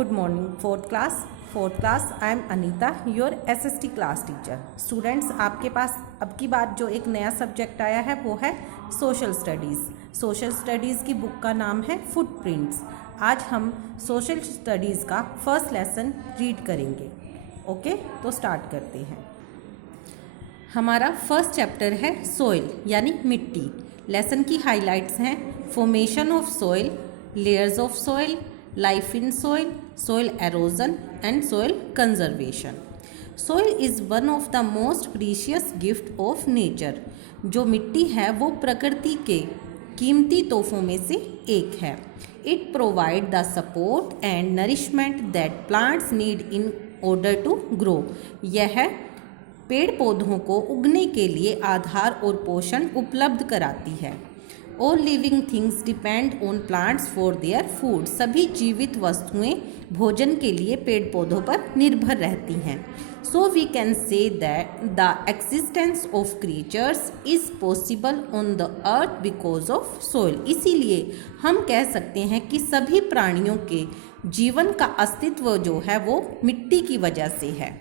Good morning, fourth class. I am Anita, your SST class teacher. Students, आपके पास अब की बार जो एक नया सब्जेक्ट आया है वो है सोशल स्टडीज़. सोशल स्टडीज़ की बुक का नाम है फुटप्रिंट्स. आज हम सोशल स्टडीज़ का फर्स्ट लेसन रीड करेंगे. ओके, तो स्टार्ट करते हैं. हमारा फर्स्ट चैप्टर है सोइल यानी मिट्टी. लेसन की हाइलाइट्स हैं formation of soil, layers of soil, life in soil, soil erosion and soil conservation. Soil is one of the most precious gift of nature. जो मिट्टी है वो प्रकृति के कीमती तोहफों में से एक है. It provide the support and nourishment that plants need in order to grow. यह पेड़ पौधों को उगने के लिए आधार और पोषण उपलब्ध कराती है. All living things depend on plants for their food. सभी जीवित वस्तुएं भोजन के लिए पेड़ पौधों पर निर्भर रहती हैं. So we can say that the existence of creatures is possible on the earth because of soil. इसीलिए हम कह सकते हैं कि सभी प्राणियों के जीवन का अस्तित्व जो है वो मिट्टी की वजह से है.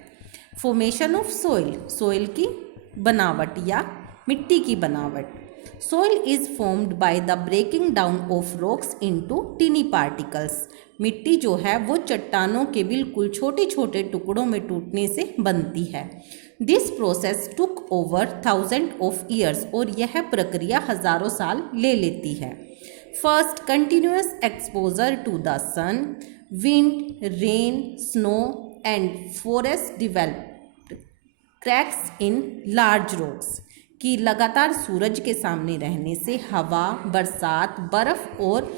Formation of soil, soil की बनावट या मिट्टी की बनावट. Soil is formed by the breaking down of rocks into tiny particles. मिट्टी जो है वो चट्टानों के बिल्कुल छोटे छोटे टुकड़ों में टूटने से बनती है. This process took over thousands of years. और यह प्रक्रिया हजारों साल ले लेती है. First, continuous exposure to the sun, wind, rain, snow and forest developed cracks in large rocks. कि लगातार सूरज के सामने रहने से हवा, बरसात, बर्फ़ और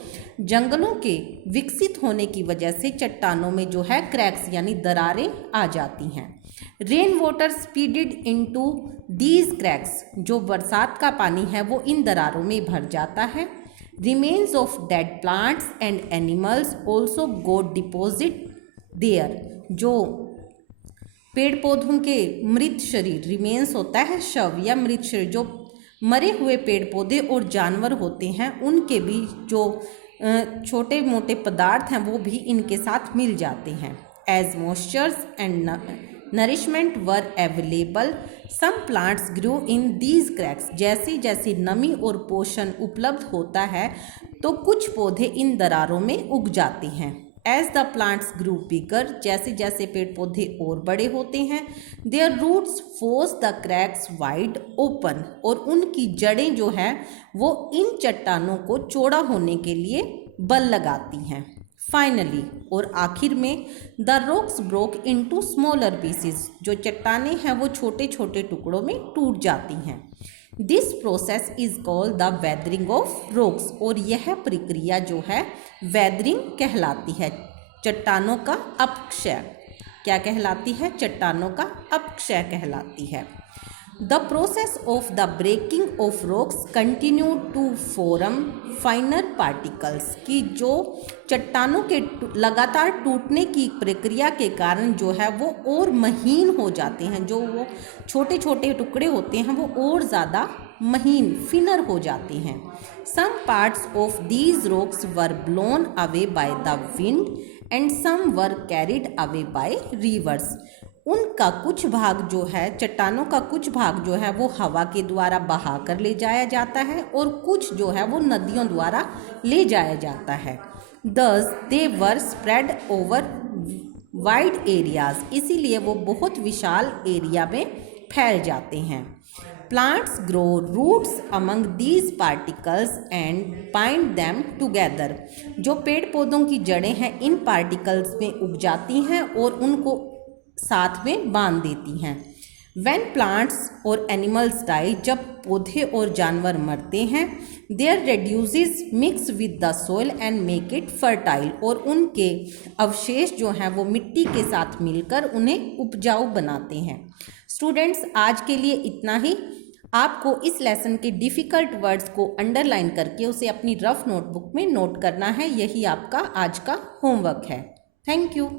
जंगलों के विकसित होने की वजह से चट्टानों में जो है क्रैक्स यानी दरारें आ जाती हैं. Rain water speeded into these cracks. जो बरसात का पानी है वो इन दरारों में भर जाता है. Remains of dead plants and animals also got deposit there. जो पेड़ पौधों के मृत शरीर, रिमेन्स होता है शव या मृत शरीर, जो मरे हुए पेड़ पौधे और जानवर होते हैं उनके भी जो छोटे मोटे पदार्थ हैं वो भी इनके साथ मिल जाते हैं. As moistures and nourishment were available some plants grow in these cracks. जैसे जैसे नमी और पोषण उपलब्ध होता है तो कुछ पौधे इन दरारों में उग जाते हैं. As the plants grew bigger, जैसे जैसे पेड़ पौधे और बड़े होते हैं, their roots force the cracks wide open. और उनकी जड़ें जो हैं वो इन चट्टानों को चौड़ा होने के लिए बल लगाती हैं. Finally, और आखिर में the rocks broke into smaller pieces. जो चट्टानें हैं वो छोटे छोटे टुकड़ों में टूट जाती हैं. This process is called the weathering of rocks. और यह प्रक्रिया जो है weathering कहलाती है. चट्टानों का अपक्षय. क्या कहलाती है? चट्टानों का अपक्षय कहलाती है. The process of the breaking of rocks continue to form finer particles. कि जो चट्टानों के लगातार टूटने की प्रक्रिया के कारण जो है वो और महीन हो जाते हैं. जो वो छोटे छोटे टुकड़े होते हैं वो और ज़्यादा महीन, फिनर हो जाते हैं. Some parts of these rocks were blown away by the wind and some were carried away by rivers. उनका कुछ भाग जो है, चट्टानों का कुछ भाग जो है वो हवा के द्वारा बहा कर ले जाया जाता है और कुछ जो है वो नदियों द्वारा ले जाया जाता है. Thus they were spread over wide areas. इसीलिए वो बहुत विशाल एरिया में फैल जाते हैं. Plants grow roots among these particles and bind them together. जो पेड़ पौधों की जड़ें हैं इन पार्टिकल्स में उग जाती हैं और उनको साथ में बांध देती हैं. When plants और animals die, जब पौधे और जानवर मरते हैं, their reduces mix with the soil and make it fertile. और उनके अवशेष जो हैं वो मिट्टी के साथ मिलकर उन्हें उपजाऊ बनाते हैं. स्टूडेंट्स, आज के लिए इतना ही. आपको इस लेसन के डिफ़िकल्ट वर्ड्स को अंडरलाइन करके उसे अपनी रफ नोटबुक में नोट करना है. यही आपका आज का होमवर्क है. Thank you.